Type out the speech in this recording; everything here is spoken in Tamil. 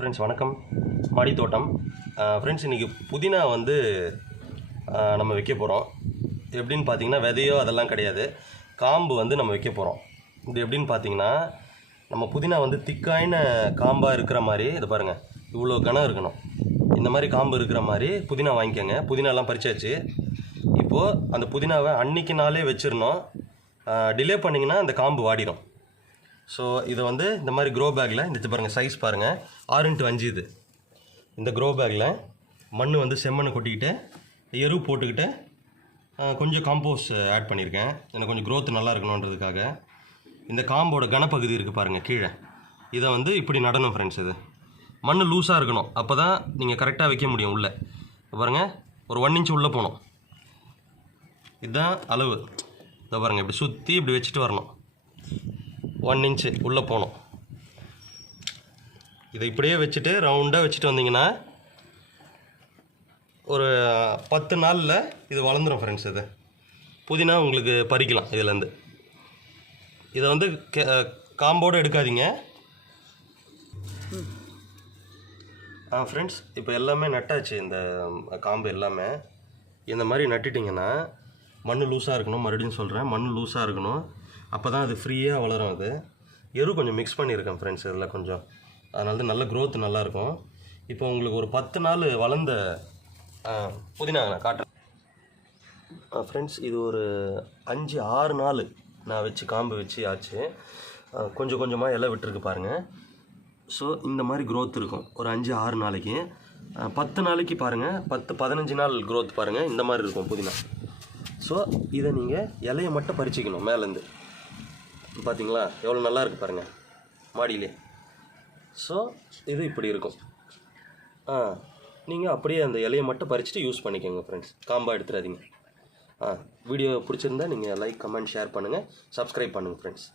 ஃப்ரெண்ட்ஸ் வணக்கம். மாடி தோட்டம். ஃப்ரெண்ட்ஸ் இன்றைக்கி புதினா வந்து நம்ம வைக்க போகிறோம். எப்படின்னு பார்த்தீங்கன்னா விதையோ அதெல்லாம் கிடையாது, காம்பு வந்து நம்ம வைக்க போகிறோம். இது எப்படின்னு பார்த்தீங்கன்னா நம்ம புதினா வந்து திக்காயின காம்பாக இருக்கிற மாதிரி, இது பாருங்கள், இவ்வளோ கனம் இருக்கணும். இந்த மாதிரி காம்பு இருக்கிற மாதிரி புதினா வாங்கிக்கோங்க. புதினாலாம் பறிச்சாச்சு. இப்போது அந்த புதினாவை அன்றைக்கி நாளே வச்சிடணும். டிலே பண்ணிங்கன்னா அந்த காம்பு வாடிடும். ஸோ இதை வந்து இந்த மாதிரி க்ரோ பேக்கில், இந்த பாருங்கள் சைஸ் பாருங்கள், 6x5 இது. இந்த க்ரோ பேக்கில் மண் வந்து செம்மண்ணை கொட்டிக்கிட்டு எரு போட்டுக்கிட்டு கொஞ்சம் காம்போஸ்ட் ஆட் பண்ணியிருக்கேன். எனக்கு கொஞ்சம் க்ரோத் நல்லா இருக்கணுன்றதுக்காக. இந்த காம்போட கனப்பகுதி இருக்குது பாருங்கள் கீழே, இதை வந்து இப்படி நடணும் ஃப்ரெண்ட்ஸ். இது மண் லூஸாக இருக்கணும், அப்போ தான் நீங்கள் கரெக்டாக வைக்க முடியும். உள்ளே பாருங்கள், ஒரு 1 இன்ச் உள்ளே போகணும். இதுதான் அளவு. இதை பாருங்கள், இப்படி சுற்றி இப்படி வச்சுட்டு வரணும். 1 இன்ச்சு உள்ளே போகணும். இதை இப்படியே வச்சுட்டு ரவுண்டாக வச்சுட்டு வந்தீங்கன்னா ஒரு 10 நாளில் இது வளர்ந்துடும் ஃப்ரெண்ட்ஸ். இது புதினா உங்களுக்கு பறிக்கலாம் இதுலேருந்து. இதை வந்து காம்போடு எடுக்காதீங்க. ஃப்ரெண்ட்ஸ் இப்போ எல்லாமே நட்டாச்சு. இந்த காம்பு எல்லாமே இந்த மாதிரி நட்டுட்டிங்கன்னா மண் லூஸாக இருக்கணும். மறுபடியும் சொல்கிறேன், மண் லூஸாக இருக்கணும். அப்போ தான் அது ஃப்ரீயாக வளரும். அது எரு கொஞ்சம் மிக்ஸ் பண்ணியிருக்கேன் ஃப்ரெண்ட்ஸ் இதில் கொஞ்சம், அதனால தான் நல்ல க்ரோத் நல்லாயிருக்கும். இப்போ உங்களுக்கு ஒரு 10 நாள் வளர்ந்த புதினா நான் காட்டுறேன் ஃப்ரெண்ட்ஸ். இது ஒரு 5-6 நாள் நான் வச்சு காம்பு வச்சு ஆச்சு. கொஞ்சம் கொஞ்சமாக இலை விட்டுருக்கு பாருங்கள். ஸோ இந்த மாதிரி க்ரோத் இருக்கும் ஒரு 5-6 நாளைக்கு. 10 நாளைக்கு பாருங்கள், 10-15 நாள் க்ரோத் பாருங்கள், இந்த மாதிரி இருக்கும் புதினா. ஸோ இதை நீங்கள் இலையை மட்டும் பறிச்சிக்கணும் மேலேருந்து. பார்த்தீங்களா எவ்வளோ நல்லா இருக்குது பாருங்கள் மாடியிலே. ஸோ இது இப்படி இருக்கும். நீங்கள் அப்படியே அந்த இலையை மட்டும் பறிச்சுட்டு யூஸ் பண்ணிக்கோங்க ஃப்ரெண்ட்ஸ், காம்பாக எடுத்துடாதீங்க. வீடியோ பிடிச்சிருந்தா நீங்கள் லைக், கமெண்ட், ஷேர் பண்ணுங்கள், சப்ஸ்கிரைப் பண்ணுங்கள் ஃப்ரெண்ட்ஸ்.